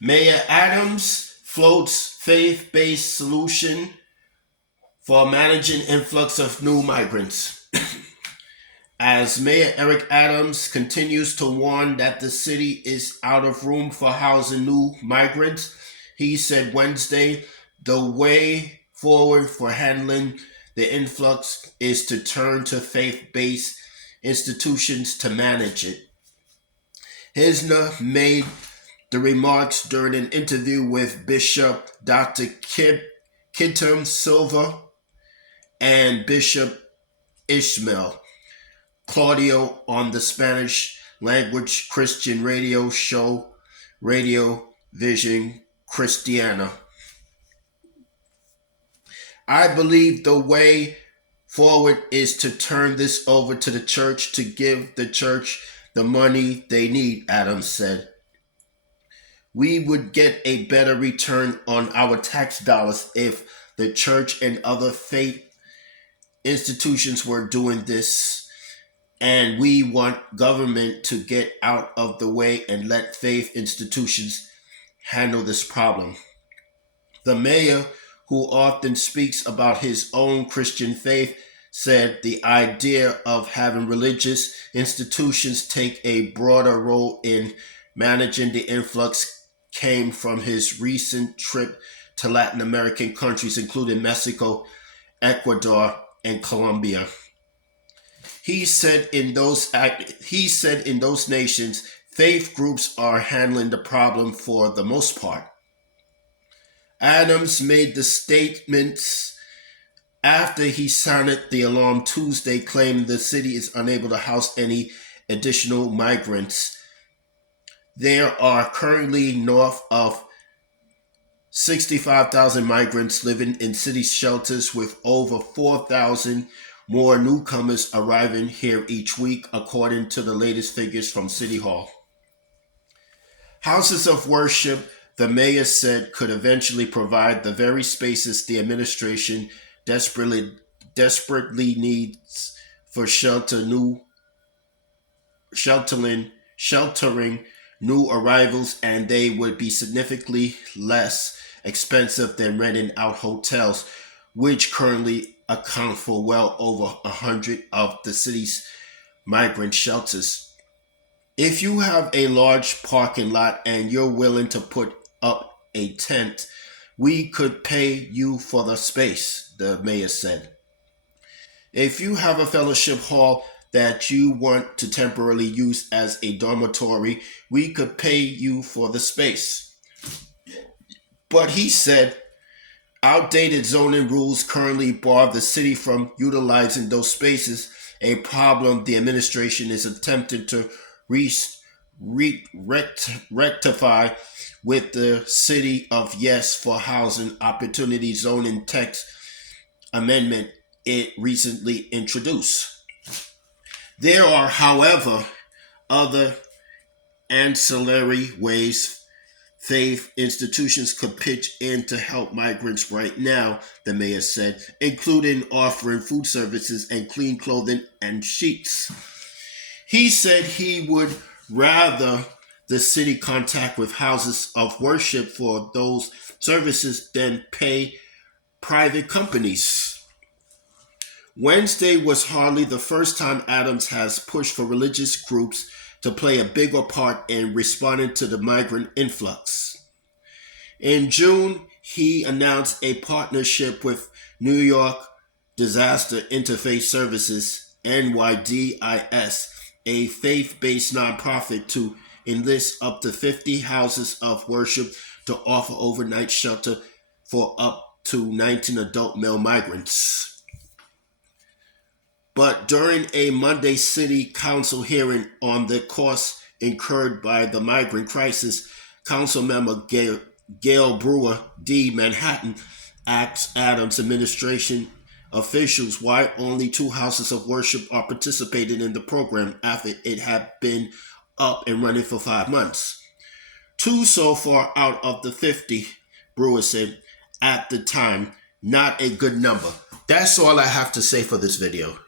Mayor Adams floats faith-based solution for managing influx of new migrants. As Mayor Eric Adams continues to warn that the city is out of room for housing new migrants, he said Wednesday the way forward for handling the influx is to turn to faith-based institutions to manage it. Hisner made the remarks during an interview with Bishop Dr. Kitam Silva and Bishop Ishmael Claudio on the Spanish language Christian radio show Radio Vision Cristiana. I believe the way forward is to turn this over to the church to give the church the money they need, Adams said. We would get a better return on our tax dollars if the church and other faith institutions were doing this, and we want government to get out of the way and let faith institutions handle this problem. The mayor, who often speaks about his own Christian faith, said the idea of having religious institutions take a broader role in managing the influx came from his recent trip to Latin American countries, including Mexico, Ecuador, and Colombia. He said in those nations, faith groups are handling the problem for the most part. Adams made the statements after he sounded the alarm Tuesday, claiming the city is unable to house any additional migrants. There are currently north of 65,000 migrants living in city shelters, with over 4,000 more newcomers arriving here each week, according to the latest figures from City Hall. Houses of worship, the mayor said, could eventually provide the very spaces the administration desperately needs for sheltering new arrivals, and they would be significantly less expensive than renting out hotels, which currently account for well over 100 of the city's migrant shelters. If you have a large parking lot and you're willing to put up a tent, we could pay you for the space, the mayor said. If you have a fellowship hall that you want to temporarily use as a dormitory, we could pay you for the space. But he said outdated zoning rules currently bar the city from utilizing those spaces, a problem the administration is attempting to rectify with the City of Yes for Housing Opportunity zoning text amendment it recently introduced. There are, however, other ancillary ways faith institutions could pitch in to help migrants right now, the mayor said, including offering food services and clean clothing and sheets. He said he would rather the city contact with houses of worship for those services than pay private companies. Wednesday was hardly the first time Adams has pushed for religious groups to play a bigger part in responding to the migrant influx. In June, he announced a partnership with New York Disaster Interfaith Services, NYDIS, a faith-based nonprofit, to enlist up to 50 houses of worship to offer overnight shelter for up to 19 adult male migrants. But during a Monday City Council hearing on the costs incurred by the migrant crisis, Councilmember Gail Brewer, D. Manhattan, asked Adams administration officials why only 2 houses of worship are participating in the program after it had been up and running for 5 months. 2 so far out of the 50, Brewer said at the time, not a good number. That's all I have to say for this video.